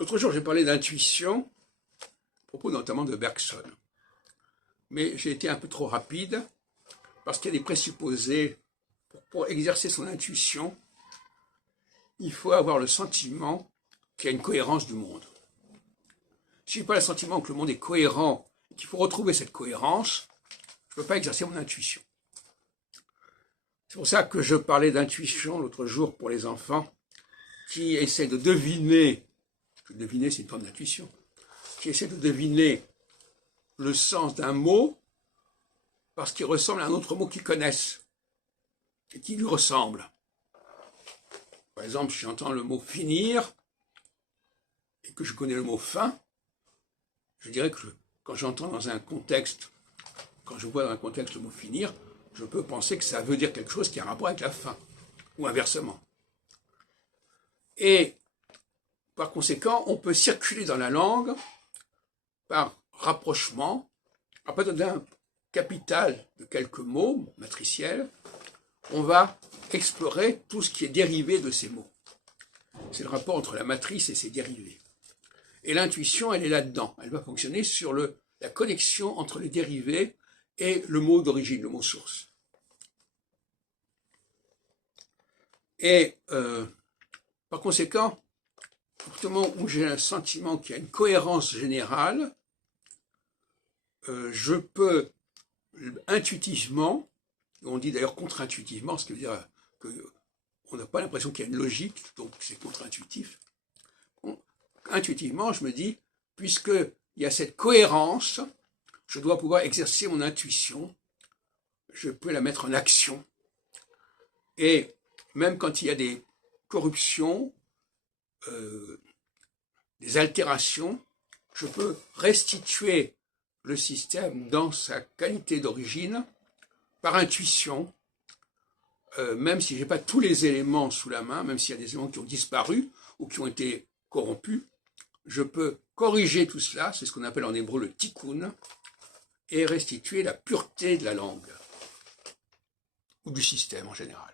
L'autre jour, j'ai parlé d'intuition, à propos notamment de Bergson. Mais j'ai été un peu trop rapide, parce qu'il y a des présupposés. Pour exercer son intuition, il faut avoir le sentiment qu'il y a une cohérence du monde. Si je n'ai pas le sentiment que le monde est cohérent, et qu'il faut retrouver cette cohérence, je ne peux pas exercer mon intuition. C'est pour ça que je parlais d'intuition l'autre jour pour les enfants, qui essaient de deviner, deviner c'est une forme d'intuition, qui essaient de deviner le sens d'un mot parce qu'il ressemble à un autre mot qu'ils connaissent et qui lui ressemble. Par exemple, si j'entends le mot finir et que je connais le mot fin, je dirais que quand j'entends dans un contexte, quand je vois dans un contexte le mot finir, je peux penser que ça veut dire quelque chose qui a un rapport avec la fin, ou inversement. Et par conséquent, on peut circuler dans la langue par rapprochement, à partir d'un capital de quelques mots matriciels, on va explorer tout ce qui est dérivé de ces mots. C'est le rapport entre la matrice et ses dérivés. Et l'intuition, elle est là-dedans. Elle va fonctionner sur la connexion entre les dérivés et le mot d'origine, le mot source. Et par conséquent, à partir du moment où j'ai un sentiment qu'il y a une cohérence générale, je peux intuitivement, on dit d'ailleurs contre-intuitivement, ce qui veut dire qu'on n'a pas l'impression qu'il y a une logique, donc c'est contre-intuitif. Intuitivement, je me dis, puisqu'il y a cette cohérence, je dois pouvoir exercer mon intuition, je peux la mettre en action. Et même quand il y a des corruptions, des altérations, je peux restituer le système dans sa qualité d'origine par intuition, même si je n'ai pas tous les éléments sous la main, même s'il y a des éléments qui ont disparu ou qui ont été corrompus, je peux corriger tout cela, c'est ce qu'on appelle en hébreu le tikkun, et restituer la pureté de la langue, ou du système en général.